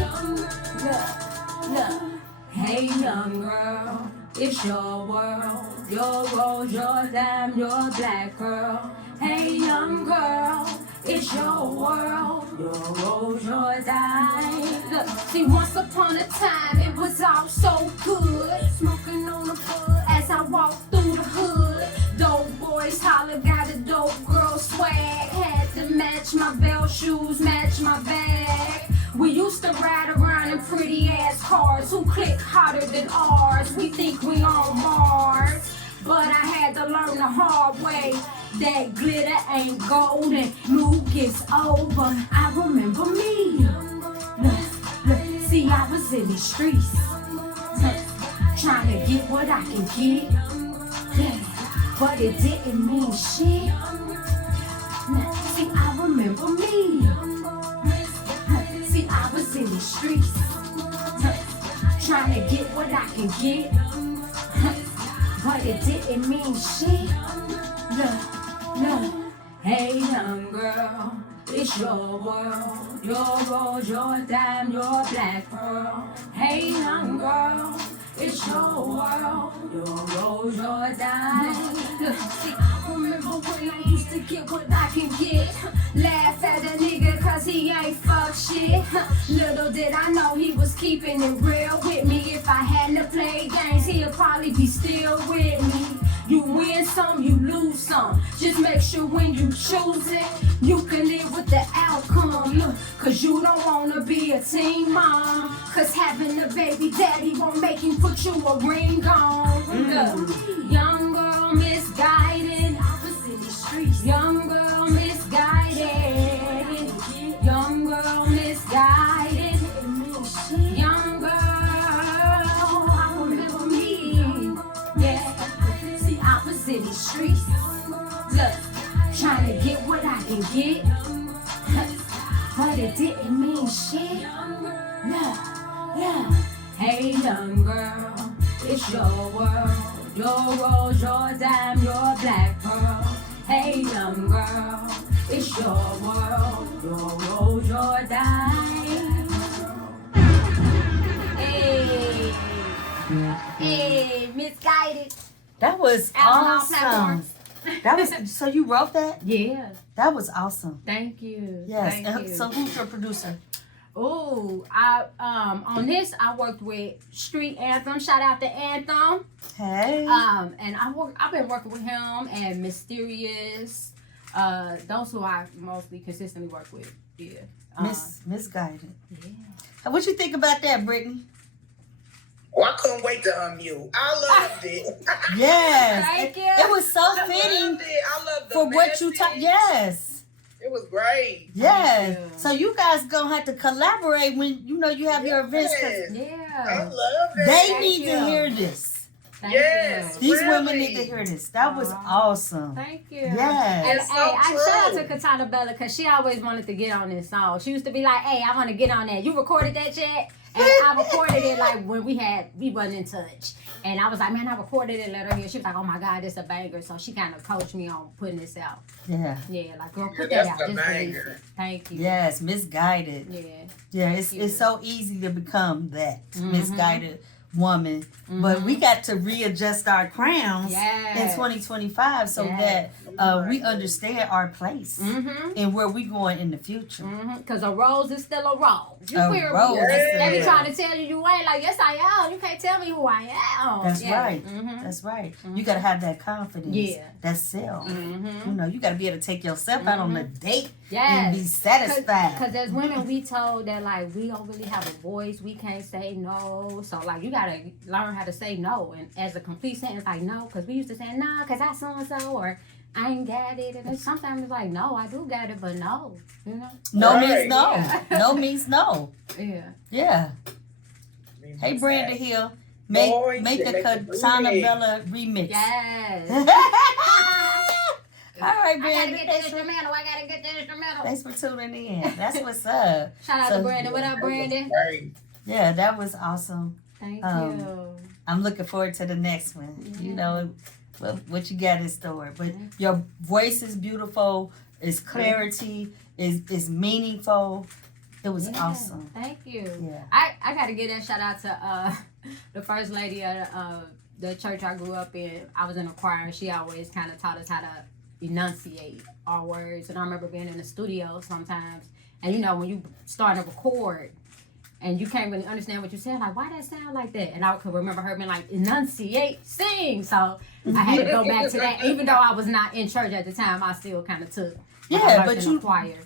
Look. Hey, young girl, it's your world. Your rose, your dime, your black girl. Hey, young girl, It's your world, your road, your die. Look, see, once upon a time, it was all so good. Smoking on the bud as I walk through the hood. Dope boys holler, got a dope girl swag. Had to match my belt, shoes match my bag. We used to ride around in pretty ass cars who click hotter than ours. We think we on Mars, but I had to learn the hard way. That glitter ain't gold and new gets old, but I remember me. Look, see, I was in the streets, trying to get what I can get, but it didn't mean shit. See, I remember me. See, I was in the streets, trying to get what I can get, but it didn't mean shit. Look, hey young girl, it's your world, your rose, your dime, your black pearl. Hey young girl, it's your world, your rose, your dime. Look, see, I remember when I used to get what I can get. Laugh at a nigga cause he ain't fuck shit. Little did I know he was keeping it real with me. If I hadn't played games, he'll probably be still with me. You win some, you lose some. Just make sure when you choose it, you can live with the outcome. Look, cause you don't wanna be a teen mom. Cause having a baby daddy won't make him put you a ring on. Look, young girl misguided. I was in the streets. Young girl misguided. Young girl misguided. Young girl, I remember me. Yeah. I was in the streets, look, trying to get what I can get, but it didn't mean shit. Look, hey young girl, it's your world, your rose, your dime, your black pearl. Hey young girl, it's your world, your rose, your dime. Hey, misguided. That was awesome. That was so you wrote that? Yeah. That was awesome. Thank you. Yes. Thank you. So who's your producer? Oh, I on this I worked with Street Anthem. Shout out to Anthem. Hey. And I've been working with him and Mysterious. Those who I mostly consistently work with. Yeah. Misguided. Yeah. What you think about that, Brittany? Oh, I couldn't wait to unmute. I loved it. Yes. Thank you. It was so fitting I loved the for what you message. Yes. It was great. Yes. you. So you guys gonna have to collaborate when you have your events. 'Cause I Yeah. love it. they Thank need to you. hear this. Thank Yes. you. These women need to Really? hear this. That was awesome. Thank you. Yes. And It's so hey, I shout out true. to Katana Bella because she always wanted to get on this song. She used to be like, "Hey, I want to get on that. You recorded that yet?" And I recorded it like when we wasn't in touch. And I was like, "Man, I recorded it. Let her hear." She was like, "Oh my God, this a banger." So she kind of coached me on putting this out. Yeah. Yeah, like girl, put Yeah, that out. that's a Just release banger. it. Thank you. Yes. Misguided. Yeah. Yeah. Thank you. It's so easy to become that Mhm. misguided woman. But we got to readjust our crowns Yes. in 2025 so Yes. that we understand our place Mm-hmm. and where we going in the future. Because a rose is still a rose. You A hear rose me? is They be still- trying to tell you ain't. Like, yes, I am. You can't tell me who I am. That's Yeah. right. Mm-hmm. That's right. You got to have that confidence. Yeah. That self. Mm-hmm. You got to be able to take yourself out on a date and be Yes. satisfied. Because as women, we told that, like, we don't really have a voice. We can't say no. So, like, you got to learn how to say no. And as a complete sentence, like, no. Because we used to say, nah, because I so-and-so. Or I ain't got it. And then sometimes it's like, no, I do got it, but no. You know? No Right. means no. Yeah. No means no. Yeah. Yeah. Hey, Brenda Hill. Make Boy, a make a Katana remix. Bella remix. Yes. All right, I gotta Brandon. get the instrumental. I gotta get the instrumental. Thanks for tuning in. That's what's up. Shout out to Brandon. What up, Brandon? Great. Yeah, that was awesome. Thank Um, you. I'm looking forward to the next one. You know what you got in store. But your voice is beautiful. It's clarity. It's meaningful. It was Yeah, awesome. Thank you. Yeah. I gotta give that shout out to the first lady of the church I grew up in. I was in a choir and she always kind of taught us how to enunciate our words. And I remember being in the studio sometimes, and you know, when you start to record and you can't really understand what you said, like, why that sound like that? And I could remember her being like, enunciate, sing. So I had to go back to that. Even though I was not in church at the time, I still kind of took. Yeah, but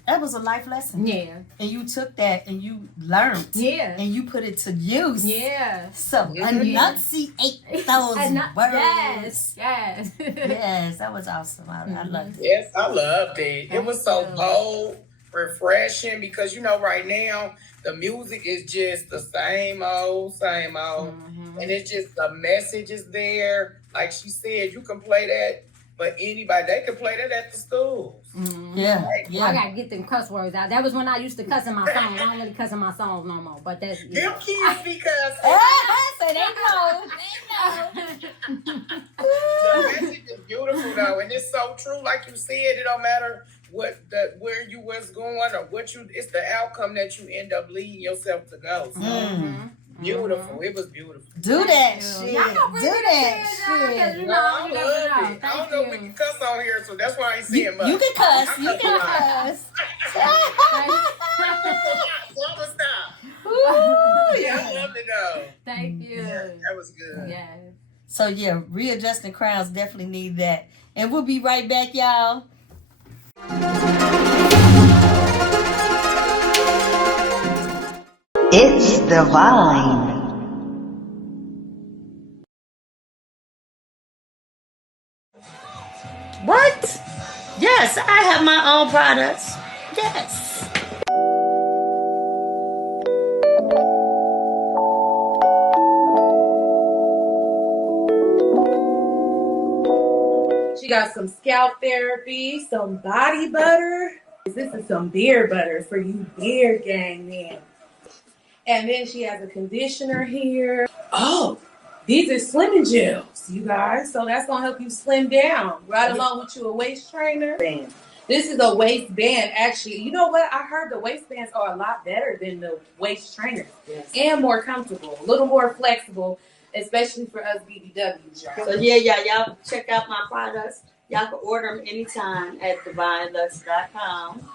that was a life lesson. Yeah. And you took that and you learned. Yeah. And you put it to use. Yeah. So enunciate those words. Yes. Yes, that was awesome. I loved it. Yes, I loved it. It was so bold, refreshing, because, you know, right now, the music is just the same old. And it's just the message is there. Like she said, you can play that for anybody. They can play that at the schools. Yeah. I gotta get them cuss words out. That was when I used to cuss in my songs. I don't really cuss in my songs no more. But that's Them kids be cussing. So they know. The message is beautiful though, and it's so true. Like you said, it don't matter where you was going or it's the outcome that you end up leading yourself to go. So beautiful. It was beautiful. Do that shit. Y'all Do that shit. I love it. I don't know if we can cuss on here, so that's why I ain't saying much. You can cuss. You can cuss. So I'm gonna stop. Yeah, I loved it though. Thank you. That was good. Yeah. So yeah, readjusting crowns definitely need that. And we'll be right back, y'all. It's Devine. What? Yes, I have my own products. Yes. She got some scalp therapy, some body butter. This is some beard butter for you beard gang men. And then she has a conditioner here. Oh, these are slimming gels, you guys. So that's going to help you slim down right along with you a waist trainer. This is a waistband, actually. You know what? I heard the waistbands are a lot better than the waist trainers. Yes. And more comfortable, a little more flexible, especially for us BBWs. So y'all check out my products. Y'all can order them anytime at DevineLux.com.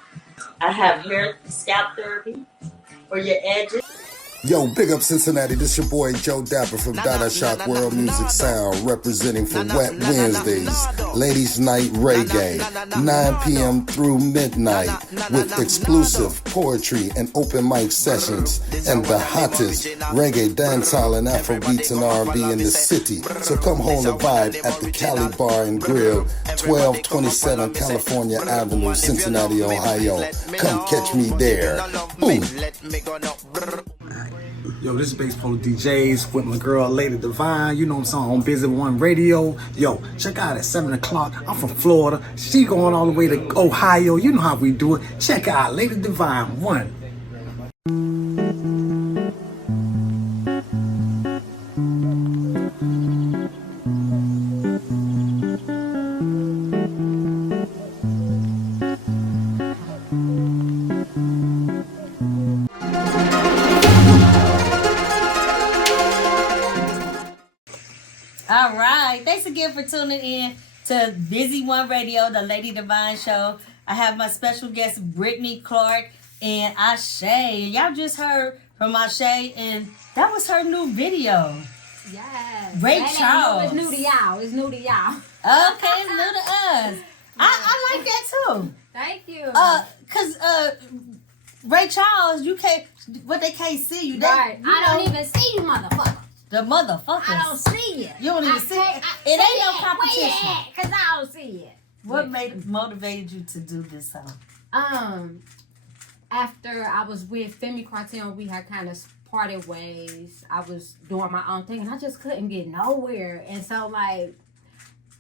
I have hair scalp therapy for your edges. Yo, big up Cincinnati. This your boy Joe Dapper from Dada Shock World Music Sound, representing for Wet Wednesdays, Ladies Night Reggae, 9 p.m. through midnight, with exclusive poetry and open mic sessions, and the hottest reggae, dancehall, and Afrobeats and R&B in the city. So come hold a vibe at the Cali Bar and Grill, 1227 California Avenue, Cincinnati, Ohio. Come catch me there. Boom. Yo, this is Bass Polo DJs with my girl Lady Devine, you know what I'm saying, on Busy One Radio. Yo, check out at 7 o'clock. I'm from Florida. She going all the way to Ohio. You know how we do it. Check out Lady Devine 1. All right. Thanks again for tuning in to Busy One Radio, the Lady Devine Show. I have my special guest, Brittany Clark and Ashe. Y'all just heard from Ashe, and that was her new video. Yes. Ray Charles. It's new to y'all. It's new to y'all. Okay, it's new to us. I like that too. Thank you. Cause Ray Charles, they can't see you. Right. I don't even see you, motherfucker. The motherfuckers. I don't see it. You don't even see it. It ain't no competition. Because I don't see it. What motivated you to do this song? After I was with Femi Cartel, we had kind of parted ways. I was doing my own thing, and I just couldn't get nowhere. And so, like,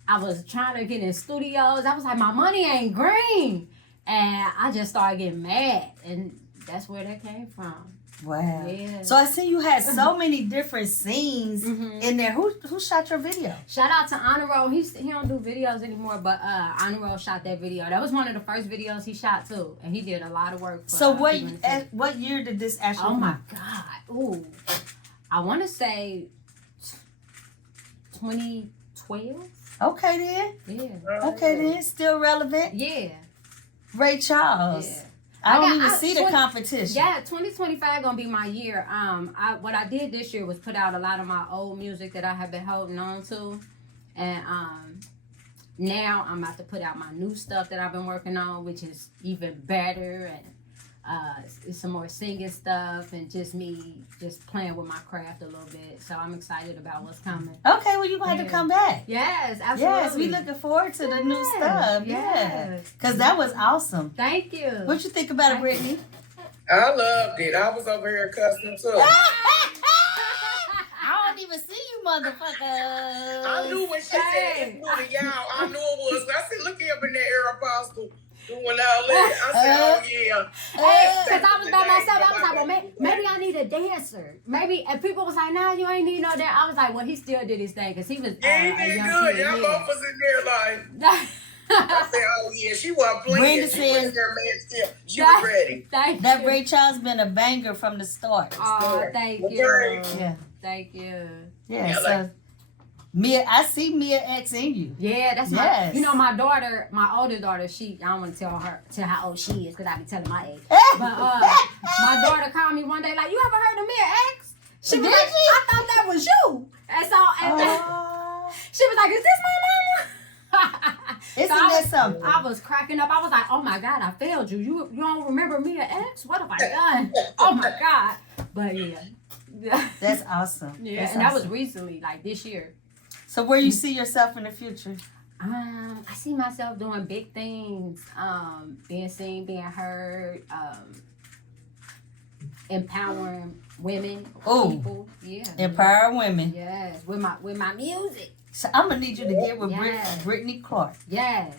I was trying to get in studios. I was like, my money ain't green. And I just started getting mad. And that's where that came from. Wow. Yeah. So I see you had so many different scenes in there. Who shot your video? Shout out to Honoro. He don't do videos anymore, but Honoro shot that video. That was one of the first videos he shot too, and he did a lot of work. For, so what year did this actually? Oh my God! Ooh, I want to say 2012. Okay then. Yeah. Okay then. Still relevant. Yeah. Ray Charles. Yeah. I don't even see the competition. Yeah, 2025 gonna be my year. What I did this year was put out a lot of my old music that I have been holding on to, and now I'm about to put out my new stuff that I've been working on, which is even better, and it's some more singing stuff and just me just playing with my craft a little bit. So I'm excited about what's coming. Okay, well you gonna have to come back. Yes, absolutely. Yes, we looking forward to the new stuff. Yeah, because that was awesome. Thank you. What you think about it, Brittany? I loved it. I was over here cussing too. I don't even see you, motherfuckers. I knew when she said it's new to y'all. I knew it was. I said, look here up in that air apostle. Doing all that. I said, oh yeah. Because I was by myself. I was like, well, maybe I need a dancer. Maybe, and people was like, nah, you ain't need no dancer. I was like, well, he still did his thing because he was. Yeah, he did good. Y'all both was in there like. I said, oh yeah, she wasn't playing. Brenda She was there, man. Still, she was ready. That Ray Charles been a banger from the start. Oh, thank you. Yeah. Thank you. Yeah. So Mia, I see Mia X in you. Yeah, that's yes. my daughter, my older daughter, I don't want to tell how old she is because I be telling my age. But my daughter called me one day like, you ever heard of Mia X? She was like, I thought that was you. And so she was like, is this my mama? Isn't that something? I was cracking up. I was like, oh my God, I failed you. You don't remember Mia X? What have I done? Oh my God. But yeah. That's awesome. Yeah, That's and awesome. that was recently, like this year. So where you see yourself in the future? I see myself doing big things, being seen, being heard, empowering women, people. Yeah. Empowering women. Yes, with my music. So I'm gonna need you to get with Brittany Clark. Yes.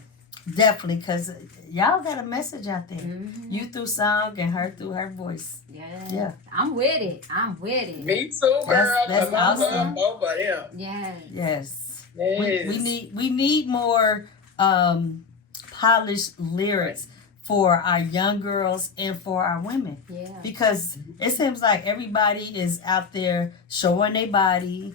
Definitely, because y'all got a message out there. Mm-hmm. You through song and her through her voice. Yeah. I'm with it. Me too, girl. That's awesome. Both of them. Yes. We need more polished lyrics for our young girls and for our women. Yeah. Because it seems like everybody is out there showing their body,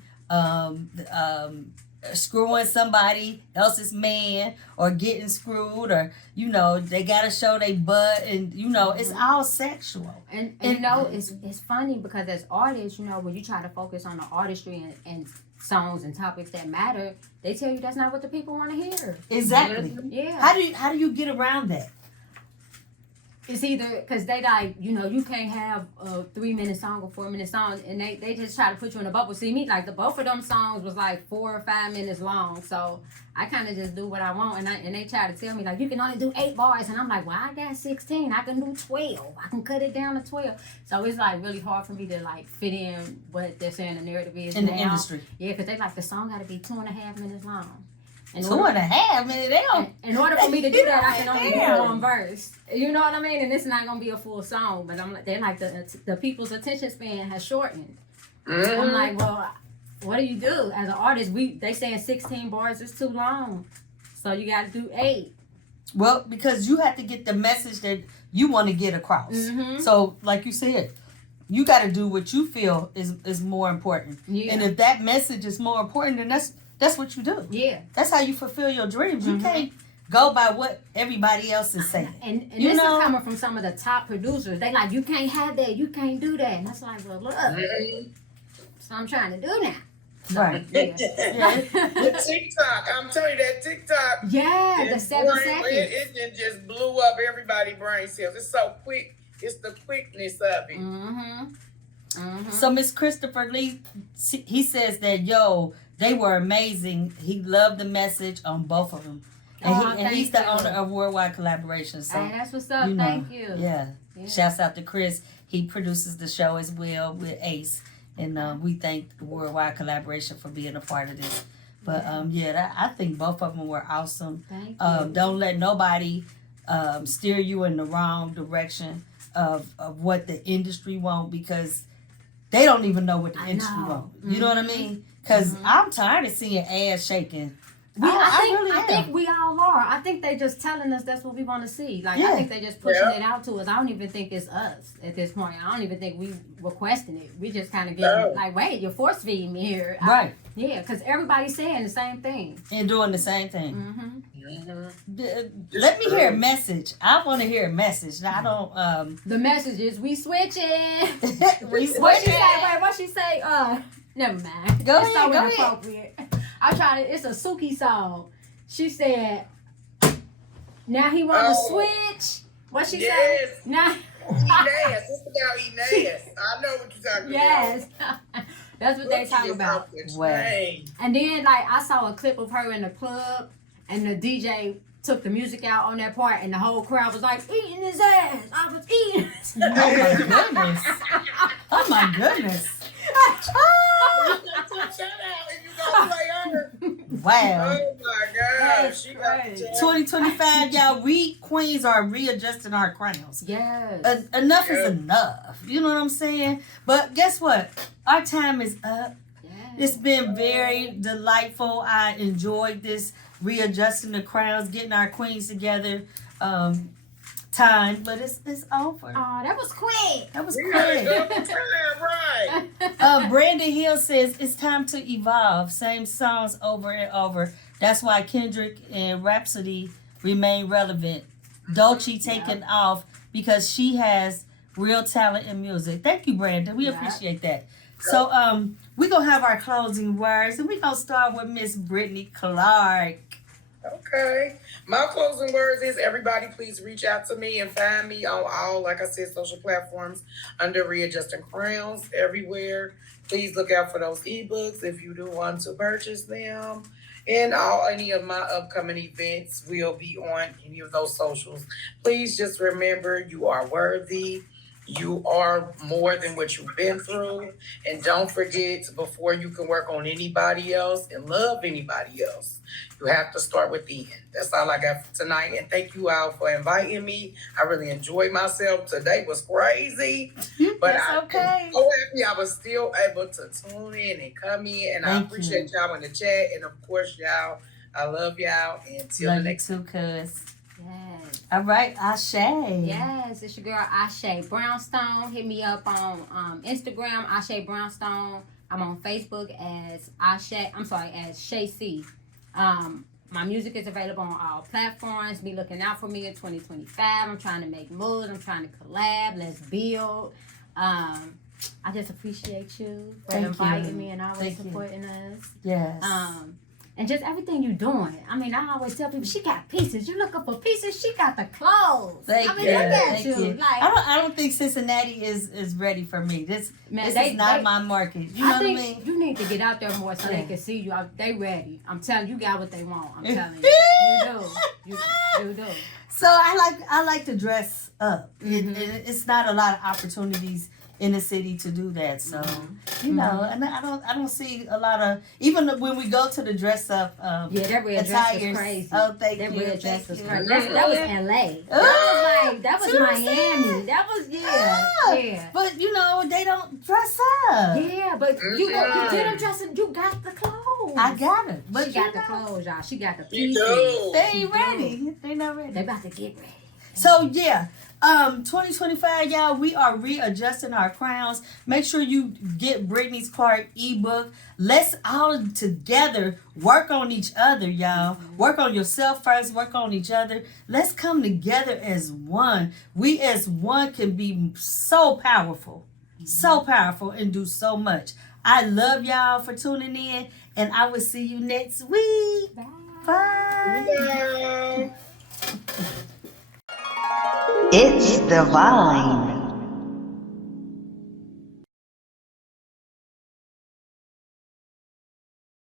screwing somebody else's man or getting screwed, or they gotta show their butt, and it's all sexual. And it's funny because as artists, when you try to focus on the artistry and songs and topics that matter, they tell you that's not what the people want to hear. Exactly. Yeah. How do you get around that? It's either because they like, you can't have a 3-minute song or 4-minute song, and they just try to put you in a bubble. See, me, like, both of them songs was like 4 or 5 minutes long, so I kind of just do what I want, and they try to tell me, like, you can only do 8 bars, and I'm like, well, I got 16, I can do 12, I can cut it down to 12, so it's, like, really hard for me to, like, fit in what they're saying the narrative is in now. The industry. Yeah, because they like, the song got to be 2.5 minutes long. 2.5 minutes. In order for me to do that, I can only do one verse. You know what I mean? And it's not gonna be a full song. But they're like the people's attention span has shortened. Mm-hmm. I'm like, well, what do you do as an artist? They saying 16 bars is too long, so you got to do 8. Well, because you have to get the message that you want to get across. Mm-hmm. So, like you said, you got to do what you feel is more important. Yeah. And if that message is more important, then that's what you do. Yeah. That's how you fulfill your dreams. Mm-hmm. You can't go by what everybody else is saying. And this is coming from some of the top producers. They like, you can't have that, you can't do that. And that's like, well, look. Mm-hmm. So I'm trying to do now. So, right. Yeah. The TikTok, I'm telling you that TikTok. Yeah, the 7 seconds. It just blew up everybody's brain cells. It's so quick. It's the quickness of it. Mm-hmm. Mm-hmm. So Miss Christopher Lee, he says that, they were amazing. He loved the message on both of them. And he's the owner of Worldwide Collaboration. So, hey, that's what's up. Thank you. Yeah. Shouts out to Chris. He produces the show as well with Ace. And we thank Worldwide Collaboration for being a part of this. But I think both of them were awesome. Thank you. Don't let nobody steer you in the wrong direction of what the industry want, because they don't even know what the industry want. You know what I mean? Because I'm tired of seeing ass shaking. I think we all are. I think they just telling us that's what we want to see. Like, I think they just pushing it out to us. I don't even think it's us at this point. I don't even think we requesting it. We just kind of getting like, wait, you're force feeding me here. Right. Yeah, because everybody's saying the same thing. And doing the same thing. Mm-hmm. Let me hear a message. I want to hear a message. Now, I don't... The message is, we switching. We What she switching. say? Wait, what she say? Never mind. Go It's so ahead, go ahead. inappropriate. I'm trying to... It's a Suki song. She said, now he want to switch. What she say? Now... Eating ass. It's about eating ass. I know what you're talking Yes. That's what they talk about. And then, like, I saw a clip of her in the club, and the DJ took the music out on that part, and the whole crowd was like, eating his ass. I was eating his Oh, my goodness. Oh, my goodness. Wow. Oh my gosh. 2025, y'all, we queens are readjusting our crowns. Yes. Enough is enough. You know what I'm saying? But guess what? Our time is up. It's been very delightful. I enjoyed this readjusting the crowns, getting our queens together time, but it's over. Oh, that was quick. That was quick. Right. Brandon Hill says it's time to evolve. Same songs over and over. That's why Kendrick and Rhapsody remain relevant. Dolce taken off because she has real talent in music. Thank you, Brandon. We appreciate that. So we're gonna have our closing words, and we're gonna start with Miss Brittany Clark. Okay. My closing words is everybody please reach out to me and find me on all, like I said, social platforms under Readjusting Crowns everywhere. Please look out for those ebooks if you do want to purchase them. And any of my upcoming events will be on any of those socials. Please just remember you are worthy. You are more than what you've been through. And don't forget, before you can work on anybody else and love anybody else, you have to start with the end. That's all I got for tonight. And thank you all for inviting me. I really enjoyed myself. Today was crazy. But That's okay. I'm so happy I was still able to tune in and come in. And I appreciate y'all in the chat. And of course, y'all, I love y'all. Until the next time. Cuz. Yes. All right, Ashe. Yes, it's your girl Ashe Brownstone. Hit me up on Instagram, Ashe Brownstone. I'm on Facebook as as Shay C. My music is available on all platforms. Be looking out for me in 2025. I'm trying to make moves. I'm trying to collab. Let's build. I just appreciate you for inviting me and always supporting us. Yes. And just everything you're doing. I mean, I always tell people, she got pieces. You looking for pieces, she got the clothes. Thank I mean, you. look at Thank you. you. Like, I don't think Cincinnati is ready for me. This is not my market. You know what I mean? You need to get out there more so they can see you. They ready. I'm telling you, got what they want. I'm telling you. You do. You do. So I like to dress up. It's not a lot of opportunities in the city to do that. So you know, and I don't see a lot of, even when we go to the dress up that red dress was crazy. Oh, thank that you. Red dress was crazy. That That was LA. That was Miami. That was yeah. But you know, they don't dress up. Yeah, but you get them dressing. You got the clothes. I got it. But she got the clothes, y'all. She got the She pieces. do. They ain't ready. They not ready. They about to get ready. So yeah, 2025, y'all, we are readjusting our crowns. Make sure you get Brittany's Clark ebook. Let's all together work on each other, y'all. Work on yourself first, work on each other. Let's come together as one. We as one can be so powerful and do so much. I love y'all for tuning in, and I will see you next week. Bye. Bye. It's Devine.